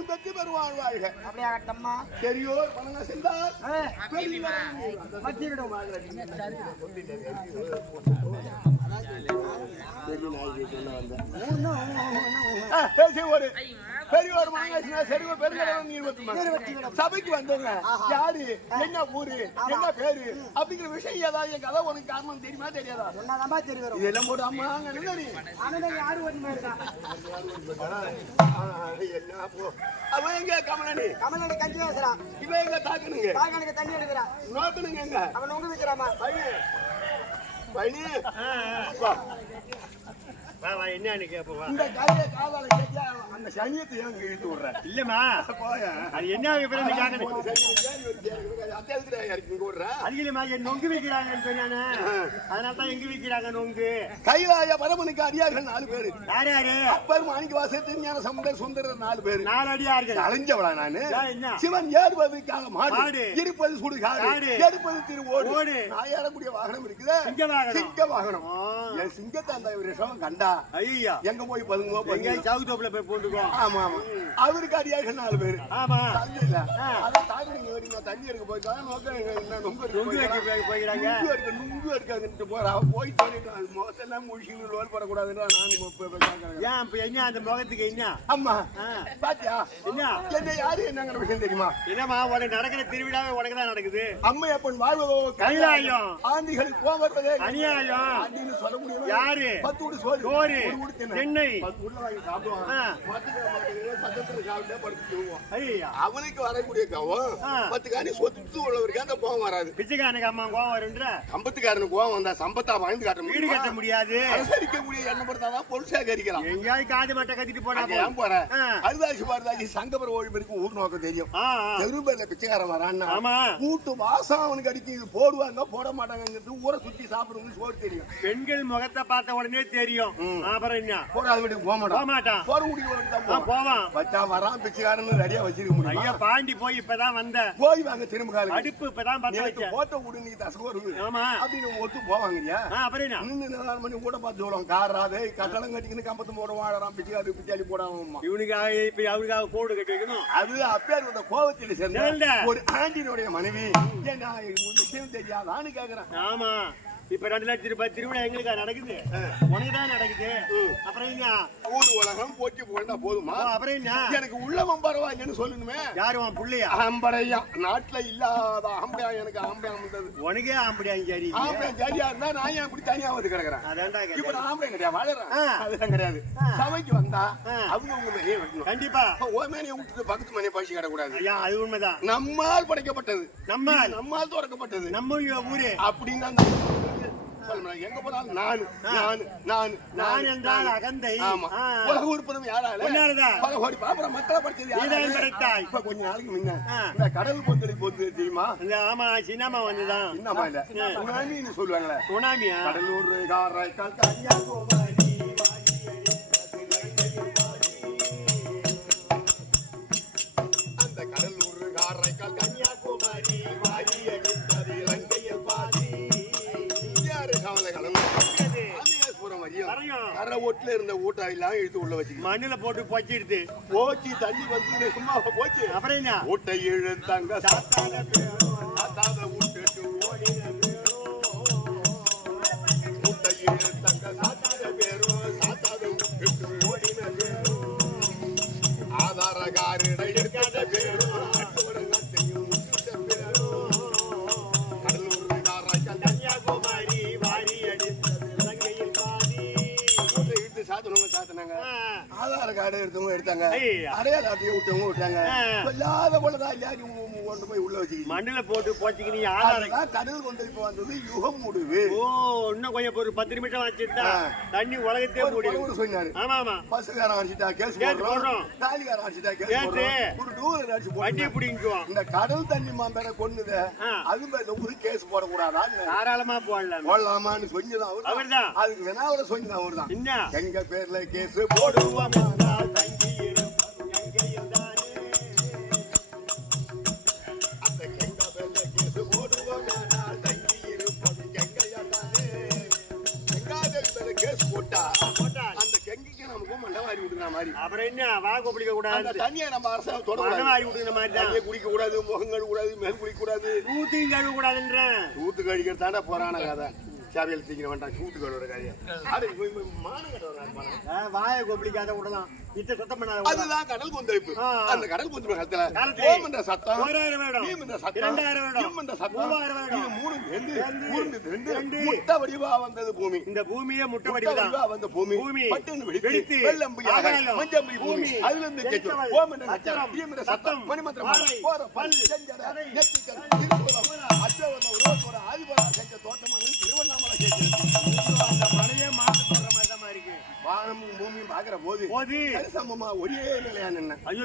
பதினாறு பத்து பெறுவான் வாழ்க அப்படியாகட்டம்மா பெரியோர் மத்தியிடும் பேசி ஒரு பெரியோர் மாங்காசினா செருவ பெருங்கடவன் நிறுவனம் சபைக்கு வந்தவங்க. யாரு? என்ன ஊரு? என்ன பேரு? அப்படிங்கிற விஷயம் ஏதாவது என் கதை உனக்கு காரணம் தெரியுமா தெரியாதா? சொன்னாதாம்பா தெரிய வரும்? இதெல்லாம் போட்டு அம்மா அங்க நில்லு நீ. அவன் யாரு என்ன போ. அவன் எங்க? கமலனி. கமலோட கஞ்சி பேசுறான் இவன் எங்க தாக்கணுங்க தாய்கனுக்கு தண்ணி எடுக்கிறான் நோக்கணுங்க எங்க? அவன் உங்க வைக்கிறாமா பையனு. கேப்பா இந்த கதையை காதால கேட்டா அந்த சனியத்தை ஏன் இங்க இழுத்து விடுற? இல்லம்மா. போயா. அது என்ன? அதுலமா நொங்கு விக்கிறாங்கன்னு சொன்னானே அதனால தான் எங்க விக்கிறாங்க நொங்கு? கைலாய பரமனுக்கு அடியார்கள் நாலு பேரு. யார் யாரு? அப்பர் மாணிக்க வாச திருஞான சமுதர் சுந்தரர் நாலு பேரு. நாலு அடியார்கள். அலைஞ்சவளா நானு? சிவன் ஏறுவதற்காக மாடு. மாடு. இருப்பது சுடுகாடு. காடு. எடுப்பது திரு ஓடு. ஏறக்கூடிய வாகனம் இருக்குது. சிங்க வாகனம். என் சிங்கத்தை அந்த விஷம் கண்டா. ஐயா. எங்க போய் பதுங்குவோ எங்க சவுத்தோப்புல போய் போட்டுக்கோ. ஆமா ஆமா. அவருக்கு அடியார்கள் நாலு பேரு. ஆமா. தண்ணி வரீங்க எடுக்க நோக்க நொங்கு. போய்- போய்க்கிறாங்க நுங்கு எடுக்க நுங்கு எடுக்காதுன்ட்டு போறா. போய் சொல்லிட்டு அது முகத்தெல்லாம் முழிச்சு லோல் நான். ஏன் இப்ப என்ன அந்த முகத்துக்கு என்ன? அம்மா ஆ. பாத்தியா? என்ன? என்ன யாரு என்னங்கிற விஷயம் தெரியுமா? என்னம்மா உனக்கு நடக்கிற திருவிழாவே உனக்கு தான் நடக்குது. அம்மையப்பன் வாழ்வதோ கைலாயம். ஆண்டிகள் கோவப்படுவதே அநியாயம் ஆண்டின்னு சொல்ல முடியுமா யாரு? பத்து வீடு சோறு சோறு. வீடு. திண்ணை. பத்து வீட்டுல வாங்கி சாப்பிடுவான் அவனுக்கு வரக்கூடிய கவம். பத்து காணி சொத்து உள்ளவருக்கு அந்த கோவம் வராது பிச்சைக்காரனுக்கு அம்மா கோவம் வருன்ற கம்பத்துக்காரனுக்கு கோவம் வந்தா சம்பத்தா வாழ்ந்து காட்ட வீடு முடியுமா? கட்ட முடியாது அனுசரிக்கக்கூடிய எண்ணம் படுத்தாதான் பொருள் சேகரிக்கலாம் எங்கேயாவது காது மட்டை கத்திட்டு போனா. ஏன் போற. அருதாசி பாரதாசி சங்கபுர ஓய்வருக்கு ஊர் நோக்கம் தெரியும். தெருப்பேர்ல பிச்சைக்காரன் வரான்னா கூட்டு வாசம் அவனுக்கு அடிக்கும் இது போடுவாங்க போட மாட்டாங்கிறது ஊரை சுத்தி சோறு தெரியும். பெண்கள் முகத்தை பார்த்த உடனே தெரியும். அப்புறம் என்ன? போடாத வீட்டுக்கு போக போக மாட்டான் மாட்டான் போற வீட்டுக்கு தான் ஆ, போவான். வச்சா வரான் பிச்சைக்காரன்னு ரெடியா வச்சிருக்க முடியும்? ஐயா பாண்டி போய் இப்பதான் வந்த. போய் வாங்க திரும்ப காலம் அடுப்பு இப்பதான் பத்த நேத்து வச்ச போட்ட விடு நீ தசகோரு ஆமா. அப்படின்னு ஒத்து போவாங்கய்யா? ஆ, அப்புறம் என்ன? நின்று நிதானம் பண்ணி கூட பார்த்து விடுவோம் காராது கட்டளம் கட்டிக்கின்னு கம்பத்து போட வாழறான் பிச்சைக்காரு பிச்சாலி போடாம இவனுக்காக இப்ப அவனுக்காக கோடு கட்டி வைக்கணும். அது அப்பேர் கோபத்தில் சேர்ந்த. ஒரு ஆண்டினுடைய மனைவி. நான் தெரியாதான்னு கேக்குறேன். ஆமா. இப்ப ரெண்டு லட்சம் ரூபாய் திருவிழா எங்களுக்கா நடக்குது. உனக்கு தான் நடக்குது. அப்புறம் என்ன? ஊர் உலகம் போட்டி போனா போதுமா? அப்புறம் என்ன? எனக்கு உள்ளவன் பரவாயில்லன்னு சொல்லணுமே. யாரு உன் புள்ளையா? ஆம்படையா. நாட்டுல இல்லாத ஆம்படையா எனக்கு ஆம்படையா வந்தது. உனக்கே ஆம்படியா சரி ஆம்படையா ஜாலியா இருந்தா நான் ஏன் இப்படி தனியா வந்து கிடக்குறேன்? அதான்டா இப்ப. நான் ஆம்பளை கிடையாது வாழறேன். அதெல்லாம் கிடையாது. சபைக்கு வந்தா. அவங்க உங்க மேலேயே வைக்கணும் கண்டிப்பா. ஓ மேனையை விட்டுட்டு பக்கத்து மனையை பசி கிடக்கூடாது ஐயா அது உண்மைதான். நம்மால் படைக்கப்பட்டது. நம்மால். இது நம்மால் திறக்கப்பட்டது. நம்ம ஊரு. அப்படின்னு சொல்லணும். எங்க போனாலும் நான் நான் நான் நான் என்றால் அகந்தை. ஆமா. உலக உறுப்பினர் யாரால உன்னாலதான். பல கோடி பாப்பரம் மக்களை படிச்சது நீதான் யாரால? படைத்தாய். இப்ப கொஞ்ச நாளைக்கு முன்ன. இந்த கடல் பொந்தலி போது தெரியுமா ஆமா சின்னம்மா வந்துதான் என்னமா இல்ல சுனாமின்னு சொல்லுவாங்களே சுனாமியா கடலூர் காரைக்கால் கன்னியாகுமரி கரை ஓட்டுல இருந்த ஊட்டா எல்லாம் இழுத்து உள்ள வச்சுக்கணும். மண்ணுல போட்டு பொச்சிடுது போச்சு தண்ணி வந்து சும்மா போச்சு. அப்புறம் என்ன? ஊட்டை இழுத்தாங்க. சாத்தாத பேரும் சாத்தாத ஊட்டுட்டு ஓடின கார்டு எடுத்தவங்க எடுத்தாங்க ஐயா. அடையாள அட்டையை விட்டவங்க விட்டாங்க. சொல்லாத போலதான் எல்லாரும் கொண்டு போய் உள்ள வச்சுக்கிட்டு மண்ணுல போட்டு போச்சுக்கு நீ ஆதாரம் கடல் கொண்டு இப்ப வந்தது யுகம் முடிவு. ஓ இன்னும் கொஞ்சம் ஒரு பத்து நிமிஷம் ஆ. தண்ணி உலகத்தே மூடிடும் பழமொழி சொன்னாரு. ஆமா ஆமா. பஸ்ஸுக்காரன் அடிச்சுட்டா கேஸ் போடுறோம். தாலிக்காரன் அடிச்சுட்டா கேஸ். போடுறோம். ஒரு டூலர் அடிச்சு போடுறோம் பிடிங்குவோம். இந்த கடல் தண்ணி மாம்பேரை கொண்டுத. அது மேல ஒரு கேஸ் போடக்கூடாதான்னு. தாராளமா போடலாம். போடலாமான்னு சொன்னதான் அவர்தான். அதுக்கு வேணா அவரை சொன்னதான் அவர்தான். என்ன? எங்க பேர்ல கேஸ் போடுவோம்? கூடாது தண்ணியை நம்ம அரசாங்கம் தொடக்கூடாது. வாரி விடுற மாதிரி தான். தண்ணியை குடிக்க கூடாது முகம் கழுவ கூடாது மேல் குடிக்க கூடாது ஊத்தியும் கழுவ கூடாதுன்றேன் சூத்து கழிக்கிறது தானே போறான கதை. சாவியல் தூக்கின வேண்டாம் கழுவுற கதையை அது மானம் வாயை கொப்பளிக்காத விடலாம் இத்த சுத்தம் பண்ணாத. அதுதான் கடல் கொந்தளிப்பு. அந்த கடல் கொந்தளிப்பு காலத்துல ஓம் என்ற சத்தம் ஓராயிரம் வருடம், பீம் என்ற சத்தம் இரண்டாயிரம் வருடம், கிம் என்ற சத்தம் மூவாயிரம் வருடம், இது மூணு சேர்ந்து, உருண்டு திரண்டு திரண்டு, முட்டை வடிவா வந்தது பூமி இந்த பூமியே முட்டை வடிவா வந்த பூமி பூமி பட்டுன்னு வெடித்து ஆகாயம், மஞ்சம்புலி பூமி அதுல இருந்து கேட்கும் ஓம் என்ற அச்சரம், பீம் என்ற சத்தம் சத்தம், மணிமந்திரம் போற பல் தடை, நெத்திக்கல் உருவத்தோட ஆதிபராக செஞ்ச தோட்டமான திருவண்ணாமலை சேர்த்து அந்த மலையே மாட்டு வானமும் பூமியும் பாக்குற போது சரிசமமா ஒரே நிலையா நின்ன. ஐயோ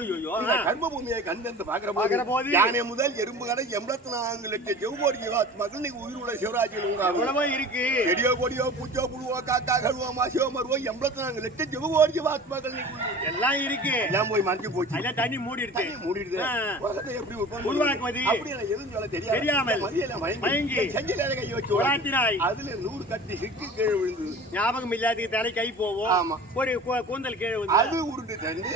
கர்ப்ப பூமியை கண்டென்று பாக்குற பார்க்கிற போது யானை முதல் எறும்பு கடை எண்பத்தி நான்கு லட்சம் செவ்வோடி மக்கள் இன்னைக்கு உயிருள்ள சிவராஜ்யம் ஊராகும். எவ்வளவோ இருக்கு. செடியோ கொடியோ பூச்சோ புழுவோ காக்கா கழுவோ மாசியோ மருவோ எண்பத்தி நான்கு லட்சம் சிவகோடி வாத்மாக்கள் இன்னைக்கு உயிர். எல்லாம் இருக்கு. எல்லாம் போய் மறைஞ்சு போச்சு. அதெல்லாம் தண்ணி மூடிடுது. தண்ணி மூடிடுது. எப்படி உருவாக்குவது? அப்படி எனக்கு எதுவும் சொல்ல தெரியாது. தெரியாமல். மயங்கி. செஞ்சில கை வச்சு அதுல நூறு கட்டி சிக்கு கீழே விழுந்தது. ஞாபகம் இல்லாத தலை கை போவோம். ஆமா. ஒரு கூந்தல் கீழே வந்து அது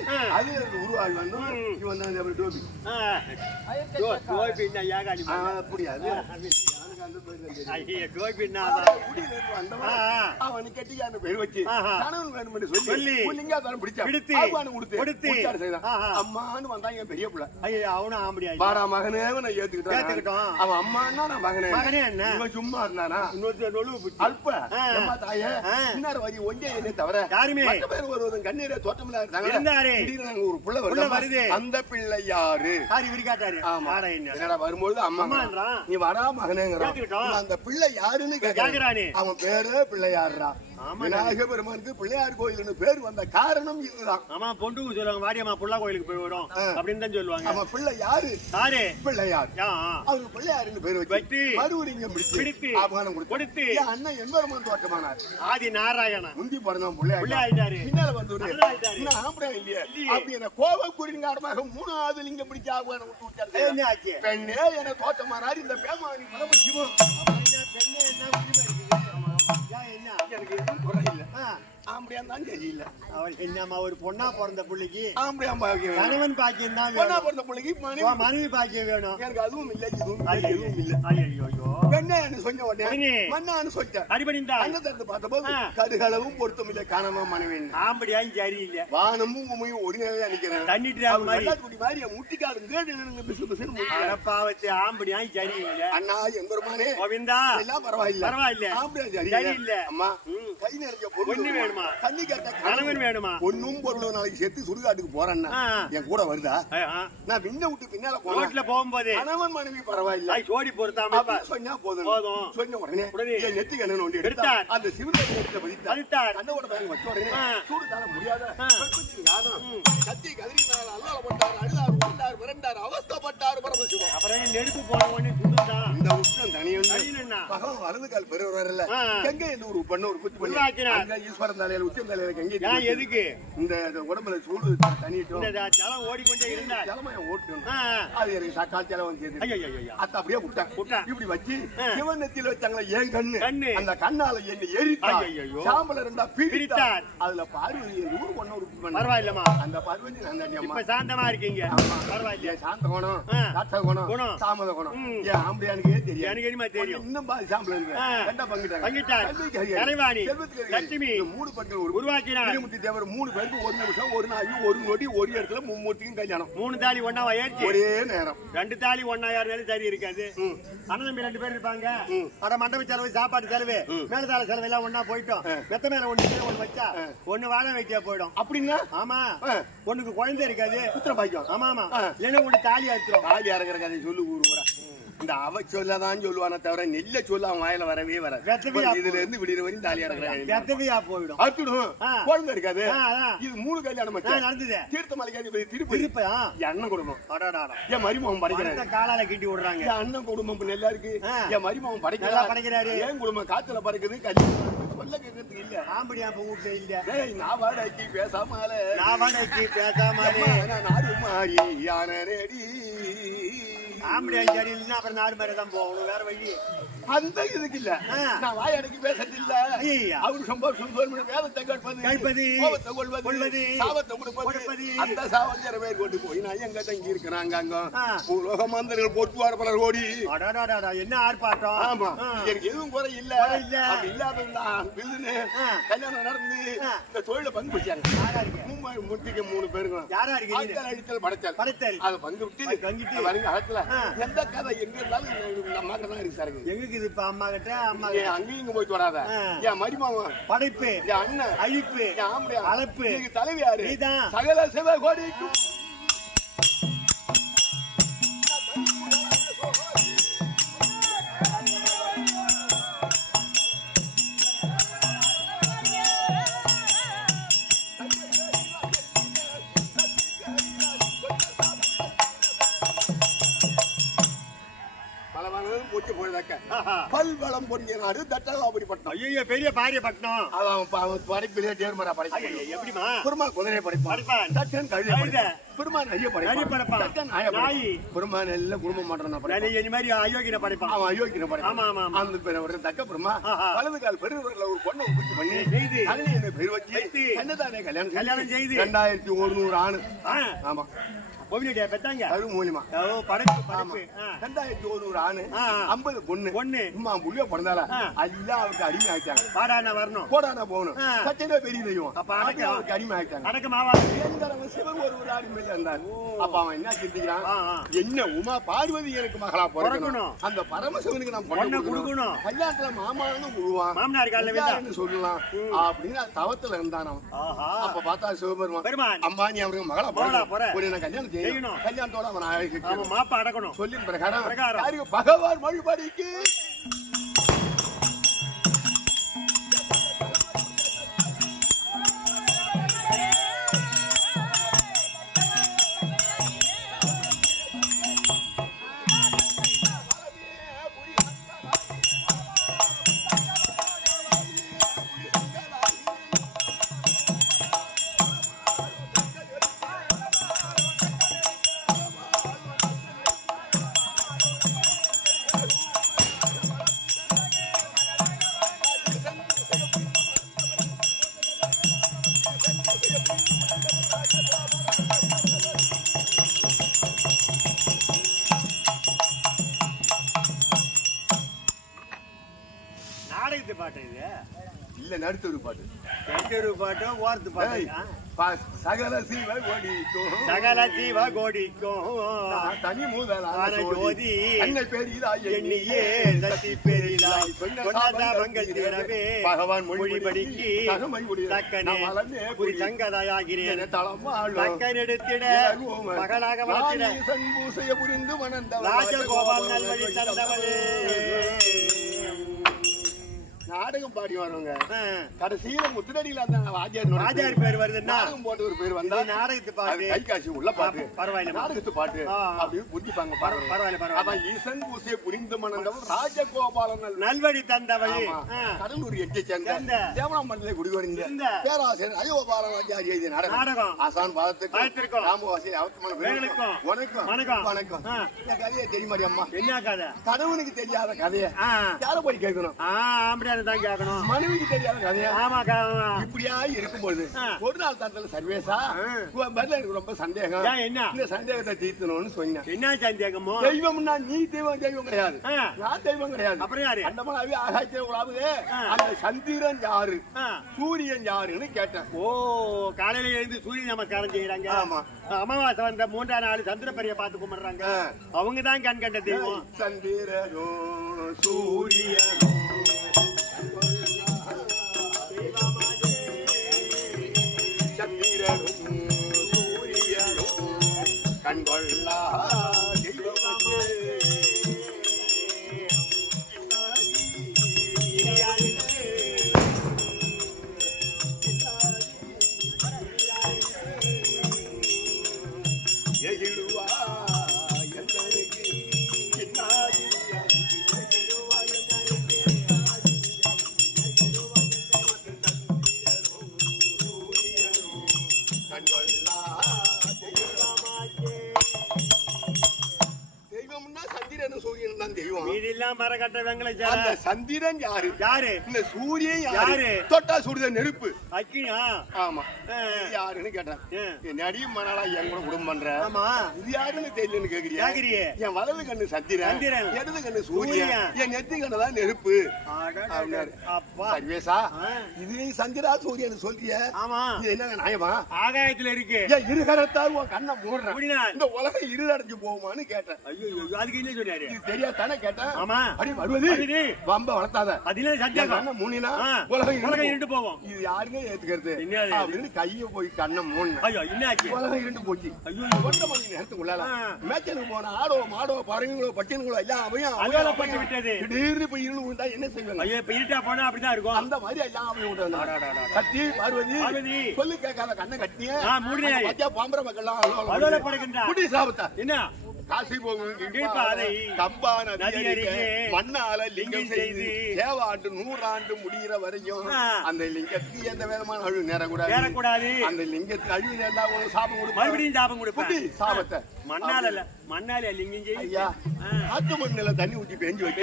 ஆ. அதுல இருந்து உருவாகி வந்து. இவன் டோபி டோபின்னா ஏகாடி எனக்கு அந்த பேர் வச்சு. கணவன் வேணும் சொல்லி பிடிச்சா பிடித்து, கொடுத்து கொடுத்து. ஆஹா. அம்மான்னு வந்தான் என் பெரிய பிள்ளை ஐயா அவனும் ஆம்படியா பாரா மகனே நான் ஏத்துக்கிட்டேன் ஏத்துக்கிட்டோம். அவன் அம்மான்னா நான் மகனே மகனே என்ன? இவன் சும்மா இருந்தானா இன்னொரு அல்ப ஆ. அம்மா தாயே. இன்னார் வரி ஒஞ்சே என்னை தவிர யாருமே. மற்ற பேர் வருவதும் கண்ணீரை தோட்டமில்ல இருந்தாங்க ஒரு புள்ள வருது. அந்த பிள்ளை யாரு இவரு காட்டாரு ஆமா என்னடா வரும்பொழுது அம்மா. நீ வரா மகனேங்கிறான். அந்த பிள்ளை யாருன்னு கேக்குறானே. கேக்குறானே அவன் பேரு பிள்ளையாடுறா ஆமா. விநாயக பெருமானுக்கு பிள்ளையார் கோயில்னு பேர் வந்த காரணம் இதுதான். ஆமா பொண்டுக்கு சொல்லுவாங்க வாடியம்மா புள்ளா கோயிலுக்கு போய் வரும். அப்படின்னு தான் சொல்லுவாங்க. அவன் பிள்ளை யாரு? சாரு பிள்ளையார். யா. அவருக்கு பிள்ளையாருன்னு பேர் வச்சு, மறுபடியும் பிடித்து, பிடிச்சு ஆபகாரம் கொடுத்து. அண்ணன் எம்பெருமான் தோட்டமானார் ஆதி நாராயணன். முந்தி பிறந்தவன் பிள்ளையார் பிள்ளையாயிட்டாரு. பின்னால வந்தவரு. இன்னும் ஆம்பளை இல்லையே. அப்படி என்ன கோவ குறிங்காரமாக மூணாவது லிங்கம் பிடிச்ச ஆபகாரம் விட்டு விட்டாரு. பெண்ணே என தோட்டமானார் இந்த பேமானி அப்புறம் என்ன பெண்ணு என்ன எனக்கு எதுவும் குறை இல்லை. ஆ, ஆம்படியா தான் தெரியல அவள் என்னம்மா ஒரு பொண்ணா பிறந்த புள்ளைக்கு ஆம்படியா பாக்கியம் வேணும். கணவன் பாக்கியம் தான் பொண்ணா வேணும். பிறந்த பிள்ளைக்கு மனைவி பாக்கியம் வேணும். எனக்கு அதுவும் இல்லை இதுவும் இல்லை, எதுவும் இல்லை. ஐயோ. பெண்ணேன்னு சொன்ன உடனே. மண்ணான்னு சொல்லிட்டேன். அடிபணிந்தாள் அங்க தடுத்து பார்த்தபோது ஆ. கடுகளவும் பொருத்தம் இல்லை காணாம மனைவி ஆம்படியாயும் சரியில்லை. வானமும் பூமியும் ஒருங்கே நிக்கிறேன் தண்ணி டிராம் மாதிரி. குடி மாதிரி என் முட்டிக்காரு கேடு நின்னு பிசு பிசுன்னு முட்டிக்காரு. அடப்பாவத்து ஆம்படியாயும் சரியில்லை. அண்ணா கோவிந்தா. எல்லாம் பரவாயில்ல. பரவாயில்ல. ஆம்படியா சரியில்ல. சரியில்ல. அம்மா. கை நிறைய ஒண்ணு வேணுமா? தண்ணி கேட்ட கணவன் வேணுமா ஒன்னும் பொருளும் நாளைக்கு சேர்த்து சுடுகாட்டுக்கு போறேன்னா. என் கூட வருதா. நான் பின்ன விட்டு பின்னால போனேன் ரோட்ல போகும்போது கணவன் மனைவி பரவாயில்ல பொறுத்தாம அப்படி சொன்னா போதும் போதும். சொன்ன உடனே என் ஒன்று எடுத்தார். அந்த பதித்தார். கண்ணோட வச்ச உடனே. சூடு தாழ முடியாத கத்தி கதறினார் அல்லால பட்டார் அழுதார் உண்டார் மிரண்டார் அவஸ்தப்பட்டார் பரமசிவம் அப்புறம் நெருப்பு போன உடனே சுடுதான் இந்த உஷ்ணம் தனியன்னா பகவான் வலது கால் ஆ. கங்கை என்று ஒரு பண்ண ஒரு குத்து பண்ணி ஈஸ்வரன் தலையில உச்சம் தலையில கங்கை எதுக்கு இந்த உடம்புல சூடு தண்ணிட்டும் இந்த ஜலம் ஓடிக்கொண்டே அது எனக்கு சக்கால் ஜலம் சேர்த்து ஐயோ, ஐயோ, ஐயோ. அத்த அப்படியே விட்டான் விட்டான். இப்படி வச்சு ஆ. சிவன் நெத்தியில வச்சாங்களே ஏன் கண்ணு கண்ணு. அந்த கண்ணால என்ன எரித்தார் ஐயையோ. சாம்பல ரெண்டா பிரித்தார். பிரித்தார் அதுல பார்வதி நூறு ஒண்ணு ஒரு பரவாயில்லம்மா அந்த பார்வதி நான் இப்ப சாந்தமா இருக்கீங்க. பரவாயில்ல சாந்த குணம். சாத்த குணம். தாமத குணம். ஏன் ஆம்படியானுக்கே தெரியும் எனக்கு என்னமா தெரியும் இன்னும் சாம்பல் இருக்கு. ரெண்டா பங்கிட்டாங்க. பங்கிட்டார். கலைவாணி. லட்சுமி, மூணு ஒரு உருவாக்கினார். திருமூர்த்தி தேவர் மூணு பேருக்கு ஒரு நிமிஷம் ஒரு நாள் ஒரு நொடி ஒரு இடத்துல மும்மூர்த்திக்கும் கல்யாணம். மூணு தாலி ஒண்ணாவா ஏறிச்சு ஒரே நேரம். ரெண்டு தாலி ஒண்ணா யாருனாலும் சரி இருக்காது. அண்ணன் ரெண்டு பேர் இருப்பாங்க. அட மண்டப செலவு சாப்பாடு செலவு மேலதால செலவு எல்லாம் ஒண்ணா போயிட்டோம். மெத்த மேல ஒண்ணு ஒண்ணு வச்சா ஒண்ணு வாழ வைத்தியா போயிடும். அப்படின்னா? ஆமா. ஒண்ணுக்கு குழந்தை இருக்காது. புத்திர பாக்கியம் ஆமா ஆமா. இல்லைன்னா ஒண்ணு தாலி அறுத்துரும் தாலி அறக்கிற கதை சொல்லு ஊரு கூட இந்த அவ சொல்லதான் சொல்லுவானே தவிர நெல்ல சொல்ல அவன் வாயில வரவே வர இதுல இருந்து விடிற வரையும் தாலி அறக்கிறாங்க வெத்தவையா போயிடும். அறுத்துடும் ஆ. குழந்தை இருக்காது. இது மூணு கல்யாணம். நடந்தது. தீர்த்தமலைக்கு திருப்பதி திருப்பி. என் அண்ணன் குடும்பம். என் மருமகன் படைக்கிறாரு. பணத்தை காலால கிட்டி விடுறாங்க. என் அண்ணன் குடும்பம் இப்ப நல்லா இருக்கு. என் மருமகன் நல்லா படைக்கிறாரு. என் குடும்பம் காத்துல பறக்குது கல்யாணம் சொல்ல கேட்கறதுக்கு இல்ல. ஆம்படி அப்ப வீட்டுல இல்ல. ஏய் நான் வாடகைக்கு பேசாமல. நான் வாடகைக்கு பேசாமலே. நாடு மாறி யானடி ஆம்படி அஞ்சாடி இல்லைன்னா அப்புறம் நாடு மாதிரி தான் போகணும் வேற வழி அந்த இதுக்கு இல்ல. நான் வாயடைக்கு பேசுறது இல்ல. அவர் சம்பவம் சொல்லி வேதத்தை கேட்பது கேட்பது, கோபத்தை கொள்வது கொள்வது, சாபத்தை கொடுப்பது. அந்த சாவத்திர பேர் கொண்டு போய் நான் எங்க தங்கி இருக்கிறாங்க அங்க. உலக மந்திரங்கள் போட்டுவார் பலர் ஓடி என்ன ஆர்ப்பாட்டம் ஆமா. எனக்கு எதுவும் குறை இல்ல குறை இல்ல. அப்படி இல்லாதவங்க வில்லுன்னு. கல்யாணம் நடந்து. இந்த தொழில பங்கு வச்சாங்க மூணு முட்டிக்கு மூணு பேருங்க யாரா இருக்கு ஆட்கள் அடித்தல் படைத்தல் படைத்தல் அதை பங்கு விட்டு பங்கிட்டு. வருங்க அகத்துல ஆ. எந்த கதை எங்க இருந்தாலும் இந்த அம்மா தான் இருக்கு சார் எங்க இருக்குது இப்ப அம்மா கிட்ட அம்மா கிட்ட? அங்கேயும் இங்க போயிட்டு வராத. என் மருமகன் படைப்பு என் அண்ணன் அழிப்பு என். நீங்க தலைவி யாரு நீதான். சகல சிவ கோடிக்கும் பல்வளம் பொங்கிய நாடு தட்டலாபுரிப்பட்டம் ஐயோ பெரிய பாரிய பட்டணம் அவன் படைப்பிலே தேர்மரா ஐயோ, படைப்பான் எப்படிமா பெருமான் குதிரை படைப்பான். படைப்பான். தட்டன் கழுதை. பெருமான் ஐய படைப்பான். நாய. பெருமான் எல்லாம் குடும்பம் மாட்டான் இந்த மாதிரி அயோக்கியனை படைப்பான். அவன் அயோக்கியனை ஆமா, படைப்பான். ஆமா, ஆமா. அந்த பேரை ஒரு தக்க பெருமா. வலது கால் பெருவரில் ஒரு பொண்ணை உற்பத்தி பண்ணி செய்து. கல்வி என்ன பேர் வச்சு வைத்து. கண்ணதானே கல்யாணம் கல்யாணம் செய்து. ரெண்டாயிரத்தி ஒண்ணூறு ஆணு. ஆமா. கோவிலிட்டியா பெத்தாங்க? கரு மூலியமா. படைப்பு படைப்பு. ரெண்டாயிரத்தி ஒண்ணூறு ஆணு. ஐம்பது பொண்ணு. பொண்ணு. சும்மா புள்ளிய பிறந்தால. எல்லாம் அவருக்கு அடிமை ஆயிட்டாங்க வாடா நான் வரணும். போடானா போகணும். சத்தியமே பெரிய தெய்வம். அப்ப அவருக்கு அடிமை ஆயிட்டாங்க அடக்கமாவா சிவன் ஒரு ஒரு அடிமையில இருந்தார் அப்ப அவன் என்ன சிந்திக்கிறான். என்ன உமா பார்வதி எனக்கு மகளா பிறக்கணும். அந்த பரமசிவனுக்கு நான் பொண்ணை கொடுக்கணும். கல்யாணத்துல மாமான்னு விழுவான் மாமனார் கால்ல சொல்லலாம். அப்படின்னு தவத்துல இருந்தான் அவன். ஆஹா. அப்ப பார்த்தா சிவபெருமான் நீ அவருக்கு மகளா பிறக்கணும். பிற. உன்னை நான் கல்யாணம் செய்யணும். கல்யாணத்தோட அவன் மாப்பா அடக்கணும். சொல்லின் பிரகாரம் பகவான் வழிபடிக்கு? பாட்டு ஓரத்து பாட்டு ஏய், ஆ. பா- சகல சிவ ஒளிக்கும் சகல ஜீவ கோடிக்கும் தனி முதலான ஆன சோதி. ஜோதி. அன்னை பெரிதாய் எண்ணியே சக்தி பெரிதாய் கொண்டாதவங்கள் திறவே பகவான் மொழிபடிக்கு தகமை உடைய தக்கனே நாம் வளர்ந்தே புரி புரி. சங்கதாயாகிறேன் என தளம் வாழும். தக்கனெடுத்திட ஏகுவ. மகளாக வளர்த்திட ராணீசன் பூசைய புரிந்து மணந்தவள் ராஜகோபால் நல்வழி தந்தவளே நாடகம் பாடி வரவங்க. கடைசியில முத்துனடியில அந்த வாத்தியார் ராஜார் பேர் வருதுன்னா நாடகம் போட்டு ஒரு பேர் வந்தா நாடகத்து பாட்டு. கை காட்சி உள்ள பாட்டு. பரவாயில்ல. நாடகத்து பாட்டு. அப்படி பாருங்க. பரவாயில்ல பரவாயில்ல. அவன் ஈசன் புரிந்து மணந்தவன் ராஜகோபாலன் நல் நல்வழி தந்தவளே. கடலூர் எட்டை சேர்ந்த தேவனாம்பட்டிலே குடிவறிந்த இருந்த பேராசிரியர் அயோபாலராஜாரி எழுதிய நாடகம். நாடகம். ஆசான் பாதத்துக்கு. ராமவாசி அவத்தமான. வணக்கம். வணக்கம். வணக்கம். இந்த கதையை தெரியுமாடி அம்மா? என்ன கதை? கடவுனுக்கு தெரியாத கதையை. யார போய் கேட்கணும்? ஆ தான் கேட்கணும். மனைவிக்கு தெரியாத கதையா? ஆமா இப்படியா இருக்கும்போது. ஒரு நாள் தரத்துல சர்வேசா பதில எனக்கு ரொம்ப சந்தேகம். என்ன? இந்த சந்தேகத்தை தீர்த்தணும்னு சொன்னேன். என்ன சந்தேகமோ? தெய்வம்னா நீ தெய்வம் தெய்வம் கிடையாது. நான் தெய்வம் கிடையாது. அப்புறம் யாரு? அண்டமலாவே ஆகாய்ச்சி உலாவுது. அந்த சந்திரன் யாரு. சூரியன் யாருன்னு கேட்டேன். ஓ காலையில எழுந்து சூரிய நமஸ்காரம் செய்யறாங்க ஆமா. அமாவாசை வந்த மூன்றாம் நாள் சந்திரபரிய பார்த்து கும்பிடுறாங்க. அவங்க தான் கண் கண்ட தெய்வம். சந்திரனோ சூரியனோ. கண்கொள்ளா மரக்கட்ட வெங்கல அந்த சந்திரன் யாரு? யாரு? இந்த சூரியன் யாரு? தொட்டா சுடுத நெருப்பு. அக்கினியா? ஆமா. யாருன்னு கேட்டேன். என்னடி மணாலா என் கூட குடும்பம் பண்ற ஆமா. இது யாருன்னு தெரியலன்னு கேக்குறியா? கேக்குறியே. என் வலது கண்ணு சந்திரன். இடது கண்ணு சூரியன். என் நெத்தி கண்ணு தான் நெருப்பு. அப்பா. சர்வேசா ஆ. இது நீ சந்திரா சூரியன் சொல்றிய? ஆமா. இது என்ன நியாயமா? ஆகாயத்துல இருக்கு. ஏன் இருகரத்தால் உன் கண்ணை மூடுறேன். இந்த உலகம் இருளடைஞ்சு போகுமான்னு கேட்டேன். ஐயோ ஐயோ, அதுக்கு என்ன சொன்னாரு? இது தெரியாதானே கேட்டேன். ஆமா. அடி வருவது. வம்ப வளர்த்தாத. அதுல சந்தேகம் கண்ணை மூடினா ஆ. உலகம் இருண்டு போகும். இது யாருங்க ஏத்துக்கிறது? அப்படின்னு கைய போய் கண்ணை மூடினேன் ஐயோ என்னாச்சு உலகம் இருண்டு போச்சு ஐயோ ஒட்ட மணி நேரத்துக்குள்ளால ஆ. மேய்ச்சலுக்கு போன ஆடோ மாடோ பறவைங்களோ பட்டியங்களோ எல்லாம் அவையும் அகலப்பட்டு அவையும் விட்டது. திடீர்னு போய் இருள் விழுந்தா என்ன செய்வாங்க ஐயோ இப்ப இருட்டா போனா அப்படிதான் இருக்கும் அந்த மாதிரி எல்லாம் அவையும் விட்டு. கத்தி பார்வதி. சொல்லு கேட்காத கண்ணை மூடினாரு. பத்தியா பாம்பர அலோல படுகின்றா. குடி சாபத்தா என்ன காசி போகும் அருகே. மண்ணால லிங்கம் செய்து. சேவாண்டு நூறாண்டு முடிகிற ஆ. அந்த லிங்கத்துக்கு எந்த விதமான அழிவு நேரக்கூடாது அந்த லிங்கத்துக்கு அழிவு உங்களுக்கு சாபம் கொடுப்பாங்க மறுபடியும் ஜாபம் குடி கொடுப்பேன் சாபத்தை மண்ணால மண்ணால லிங்கம் ஐயா செய்யும் ஆத்து மண்ணில தண்ணி ஊத்தி பெஞ்சு வைக்க.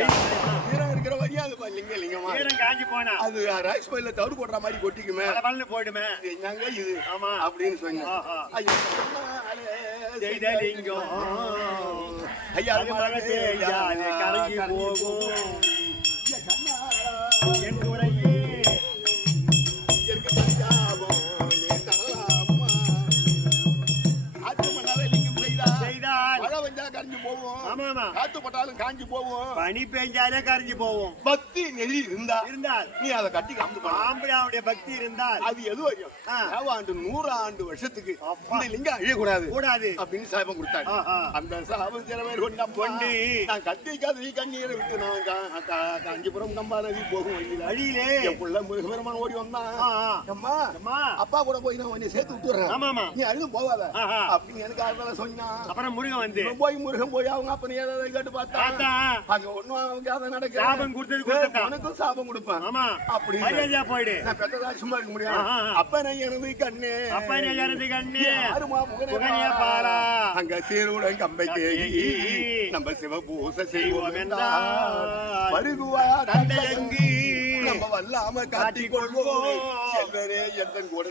ஈரம் இருக்கிற வரையும் அது பா- லிங்க லிங்கமா ஈரம் காஞ்சி போனா. அது ரைஸ் பையில தவிடு போடுற மாதிரி கொட்டிக்குமே. பல பலன்னு போயிடுமே. என்னங்க இது? ஆமா. அப்படின்னு. ஐயா, சொன்னாலே செய்த லிங்கம். ஐயா போகும். காத்து பட்டாலும் காஞ்சு போவோம் பனி பெஞ்சாலே கரைஞ்சு போவோம் பக்தி நெறி இருந்தா இருந்தால் நீ அதை கட்டி காமிச்சு பாரு. ஆம்பளையாவுடைய பக்தி இருந்தால் அது எது ஆ. ஆண்டு நூறு ஆண்டு வருஷத்துக்கு அப்பா. இந்த லிங்கம் அழியக்கூடாது. கூடாது. அப்படின்னு சாபம் கொடுத்தாங்க. அந்த சாபம் சிலவர் கொண்டு கொண்டு. நான் கத்தி கதறி கண்ணீரை விட்டு நான் காஞ்சிபுரம் கம்பா நதி போகும் வழியிலே. என் புள்ள முருகபெருமான் ஓடி வந்தான். அம்மா. அம்மா. அப்பா கூட போய் நான் உன்னை சேர்த்து விட்டுறேன். ஆமா ஆமா. நீ அழுதும் போகாத. ஆஹா. அப்படின்னு எனக்கு அதெல்லாம் சொன்னான். அப்புறம் முருகன் வந்து. போய் முருகன் போய் அவங்க அப்பனை ஏதாவது கேட்டு பார்த்தா? அங்க ஒண்ணும் அவங்க அதை நடக்க சாபம் கொடுத்தது கொடுத்துட்டான். உனக்கும் சாபம் கொடுப்பேன். ஆமா. மரியாதையா போயிடு. நான் பெத்ததா சும்மா இருக்க முடியும். அப்பனை எனது கண்ணு. அப்பா நீ யாரது கண்ணு. யாருமா முகனே முகனே பாரா. அங்க சீருடன் கம்பை கேகி நம்ம சிவபூச செய்வோம் என்றால் வருகுவா தந்தையங்கி. நம்ம வல்லாம காட்டிக் கொள்வோம். செல்வரே கூட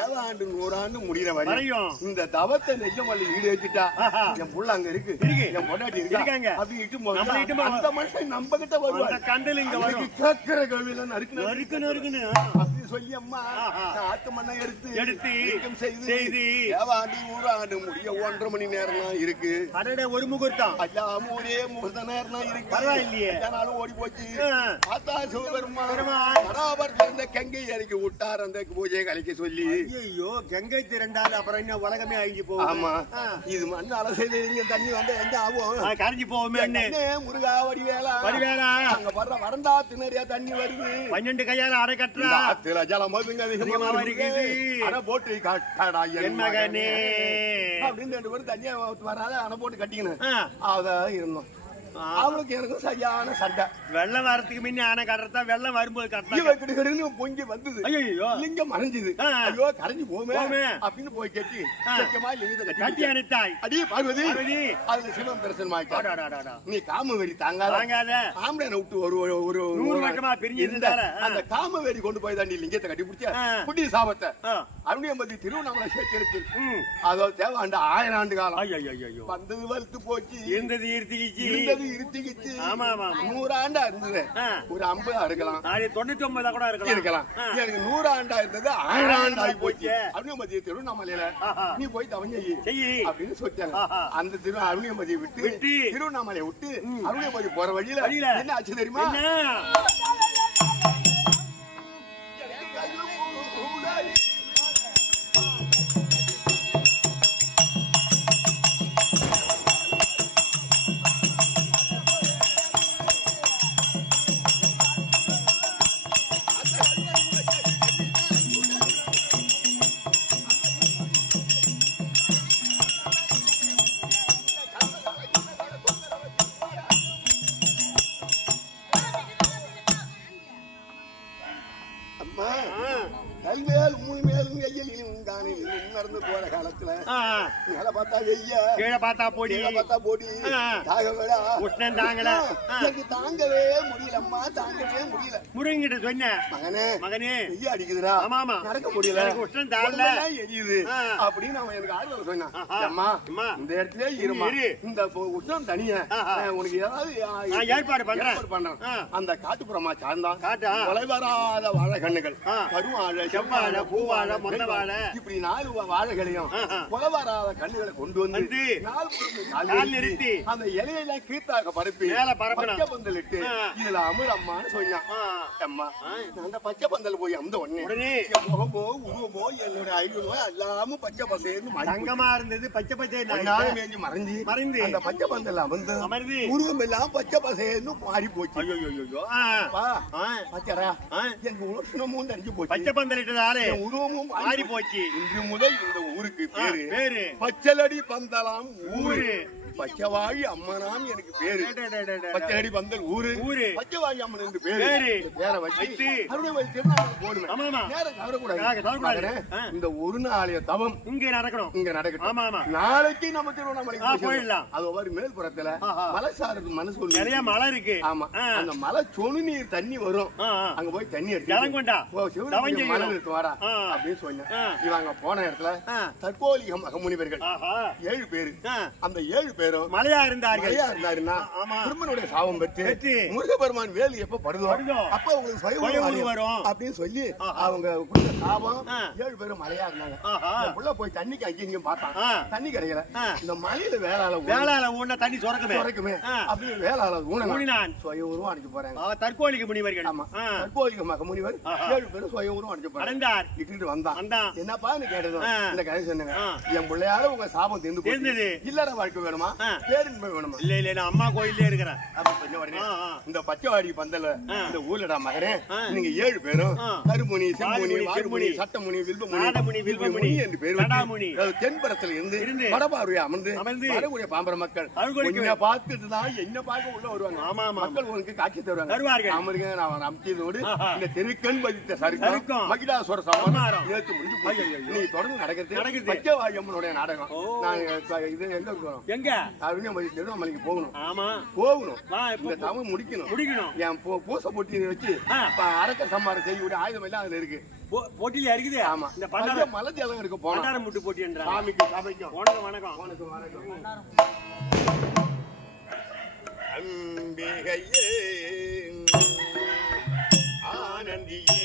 ஏழாண்டு நூறாண்டு முடிகிற வரையும். இந்த தவத்தை நெய்யம் வள்ளி ஈடு வச்சுட்டா ஆஹா. என் புள்ள அங்க இருக்கு. என் பொண்டாட்டி இருக்காங்க. அந்த மனுஷன் நம்ம கிட்ட வருவார் கண்டல் இங்க வரும். கேட்கிற கேள்வியில நறுக்கு நறுக்கு நறுக்குன்னு அப்படி சொல்லி அம்மா ஆத்து மண்ணை எடுத்து எடுத்து, நீக்கம் செய்து செய்து, ஏவாண்டி ஊராண்டு முடிய ஒன்றரை மணி நேரம் தான் இருக்கு. அடடே ஒரு முகூர்த்தம். ஐயா மூணே முகூர்த்த நேரம் தான் இருக்கு. பரவாயில்லையே. ஓடி போச்சு ஆ. ஆத்தா பராபரத்துல இருந்த கங்கை இறக்கி விட்டார் அந்த பூஜையை கலைக்க சொல்லி. ஐயோ கங்கை திரண்டால் அப்புறம் என்ன உலகமே அழிஞ்சு போகும் ஆமா. இது மண்ணால செய்த இங்க தண்ணி வந்து எங்க ஆகும்? கரைஞ்சு கண்ணே, முருகா வடிவேலா. வருவேலா அங்க வர்ற வரண்டா திணறியா தண்ணி வருது. பன்னெண்டு கையால அடை கட்டுறா. ஆத்துல ஜலம் அதிகமா வருகிறது. போட்டு காட்டாடா என் மகனே. அப்படின்னு ரெண்டு பேரும் தண்ணியா வராத அணை போட்டு கட்டிக்கணும். அதான் இருந்தோம். அவனுக்கு எனக்கும் சரியான சண்டை வெள்ளம் வரதுக்கு முன்ன ஆனை கட்டுறதா வெள்ளம் வரும்போது கட்டலாம் இவன் கிடுகிடுன்னு பொங்கி வந்தது ஐயோ லிங்கம் மறைஞ்சது. ஐயோ கரைஞ்சு போமே. அப்படின்னு போய் கட்டி. சத்தியமா லிங்கத்தை கட்டி கட்டி அணைத்தாய் அடி பார்வதி. அதுல சிவன் தரிசனமாயிட்டா அடாடாடாடா. நீ காமவெறி தாங்காத வாங்காத ஆம்பளை விட்டு ஒரு ஒரு நூறு வருஷமா பிரிஞ்சு இருந்த இருந்தாரா? ஆ. அந்த காமவெறி கொண்டு போய் தாண்டி லிங்கத்தை கட்டி பிடிச்ச ஆ. புட்டி சாபத்தை ஆ. அருணியம்பதி திருவண்ணாமலை சேர்த்திருக்கு. அதோ தேவாண்ட ஆயிரம் ஆண்டு காலம் ஐயோ ஐயோ வந்தது வலுத்து போச்சு இருந்தது இருத்திக்கிச்சு இருத்திக்கிச்சு. நூறாண்டா இருந்தது. ஒரு ஐம்பதா இருக்கலாம் நாளை தொண்ணூத்தி ஒன்பதா கூட இருக்கலாம் இருக்கலாம். எனக்கு நூறு ஆண்டா இருந்தது ஆயிரம் ஆண்டு ஆகி போச்சு. அருணியம்பதி திருவண்ணாமலையில ஆஹா. நீ போய் தவஞ்ச அப்படின்னு சொல்லிட்டாங்க. அந்த திரு விட்டு. திருவண்ணாமலையை விட்டு அருணியம்பதி போற வழியில. என்ன ஆச்சு தெரியுமா பார்த்தா பொடி. பார்த்தா போடி. வேடா உஷ்ணம் தாங்கல. தாங்கவே முடியலம்மா தாங்கவே முடியல. முருங்கிட்ட சொன்னேன் மகனே மகனே வெய்ய அடிக்குதுடா ஆமா, ஆமா. நடக்க முடியல எனக்கு உஷ்ணம் தாழல. எரியுது. அப்படின்னு அவன் எனக்கு ஆறுதல் சொன்னான். அம்மா அம்மா. இந்த இடத்துல இருமா இரு. இந்த உஷ்ணம் தனிய. உனக்கு ஏதாவது ஏற்பாடு பண்றேன். பண்றேன். அந்த காட்டுப்புறமா சார்ந்தான் காட்டா? கொலை வராத வாழை கண்ணுகள். கருவாழை செவ்வாழை, பூவாழை, மொந்த வாழை. இப்படி நாலு வாழைகளையும். கொலை வராத கண்ணுகளை கொண்டு வந்து நாலு நிறுத்தி, அந்த இலையெல்லாம் கீழ்த்தாக பரப்பி மேல பரப்பணும். பச்சை பந்தல் இட்டு ஆ. இதுல அமுரம்மான்னு சொன்னான் அந்த பச்சை பந்தல் போய் அமுந்த உடனே. முகமோ உருவமோ என்னோட ஐயனோ எல்லாமும் பச்சை போச்சு. தங்கமா இருந்தது பச்சை பச்சை ஒன்னால மேஞ்சு மறைஞ்சு. மறைந்து. அந்த பச்சை பந்தல் அமர்ந்து அமர்ந்து. உருவம் எல்லாம் பச்சை பசேன்னு மாறி போச்சு. ஐயோ ஐயோ. பச்சரா ஆ. எனக்கு உலோசனமும் தெரிஞ்சு போச்சு. பச்சை பந்தலிட்டதாலே என் உருவமும் மாறி போச்சு. இன்று முதல் இந்த ஊருக்கு பேரு பேரு. பச்சலடி பந்தலாம் ஊரு. பச்சவாழி அம்மனாம் எனக்கு பேரு. பச்சலடி பந்தல் ஊரு ஊரு. பச்சவாழி அம்மன் என்று பேரு பேரு. பேரை வச்சு. அருணை திருநாமம் போடுவேன். இந்த ஒரு நாளைய தவம் இங்கே நடக்கணும் இங்க ஆமா நாளைக்கு நம்ம சேரணும். போயிடலாம். அது ஒவ்வொரு மேல்புறத்துல. மலை சாரது மனசு நிறைய. மழை இருக்கு ஆமா. அந்த மலை சொனு நீர் தண்ணி வரும். அங்க போய் தண்ணி எடுத்து. மலை இருக்கு வாடா. அப்படின்னு சொன்னேன். இவங்க போன இடத்துல ஆ. தற்கோலிக மகமுனிவர்கள் ஆஹா ஏழு பேரு. அந்த ஏழு பேரும் மழையா இருந்தார்கள் மலையா இருந்தாருன்னா. திருமனுடைய சாபம் பெற்று. முருகபெருமான் வேலு எப்ப படுதோ. அப்ப அவங்களுக்கு சுய வரும். அப்படின்னு சொல்லி. அவங்க கொடுத்த சாபம். ஏழு பேரும் மலையா இருந்தாங்க புள்ள போய் தண்ணிக்கு அங்கேயும் இங்கேயும் பார்த்தான். தண்ணி கிடைக்கல. இந்த மலையில வேளாள வேளால ஊன தண்ணி சுரக்குமே குறைக்குமே ஆ. அப்படின்னு வேளாள ஊனினான். சுய உருவம் அடிக்க போறாங்க ஆ, தற்கோலிக்கு முனிவர்கள் ஆமா ஆ. தற்போதைக்கு மகமுனிவர் ஆஹா. ஏழு பேரும் சுய உருவம் அடிக்க போறாங்க இட்டுட்டு வந்தான். என்னப்பான்னு கேட்டதும் ஆ. இந்த கதை சொன்னாங்க. என் பிள்ளையால உங்க சாபம் தீர்ந்து. இல்லற வாழ்க்கை வேணுமா பேரின்மை வேணுமா இல்ல இல்ல நான் அம்மா கோயிலே இருக்கிறேன். இந்த பச்சைவாடி பந்தல. இந்த ஊர்லடா மகனே. நீங்க ஏழு பேரும். கருமுனி செம்முனி செம்முனி, சட்டமுனி வில்வமுனி வில்வமுனி, என்று பேர் தென்புறத்துல இருந்து இருந்து வடபார்வையை அமர்ந்து அமர்ந்து வரக்கூடிய பாம்பர மக்கள் உன்னை பார்த்துட்டு தான் என்ன பார்க்க உள்ள வருவாங்க ஆமா, மக்கள் உனக்கு காட்சி தருவாங்க தருவார்கள். அமருங்க நான் அமிச்சதோடு. இந்த தெருக்கண் பதித்த சருக்கம். மகிடாசுர சமாரம். நேற்று முடிஞ்சு தொடர்ந்து நடக்கிறது நடக்குது. பச்சைவாடி அம்மனுடைய நாடகம். நான் இது எங்க எங்க அப்படின்னு திருவண்ணாமலைக்கு போகணும். ஆமா. போகணும். இந்த தமிழ் முடிக்கணும். முடிக்கணும். என் பூச பொட்டி வச்சு அரக்க சம்மாரம் செய்யக்கூடிய ஆயுதம் எல்லாம் அதுல இருக்கு. போ- போட்டியில இருக்குது ஆமா. இந்த பண்டார மலை ஜலம் இருக்கு பண்டார முட்டு போட்டி என்றார் சாமிக்கு சபைக்கும் வணக்கம் உனக்கு வணக்கம். அம்பிகையே ஆனந்தியே.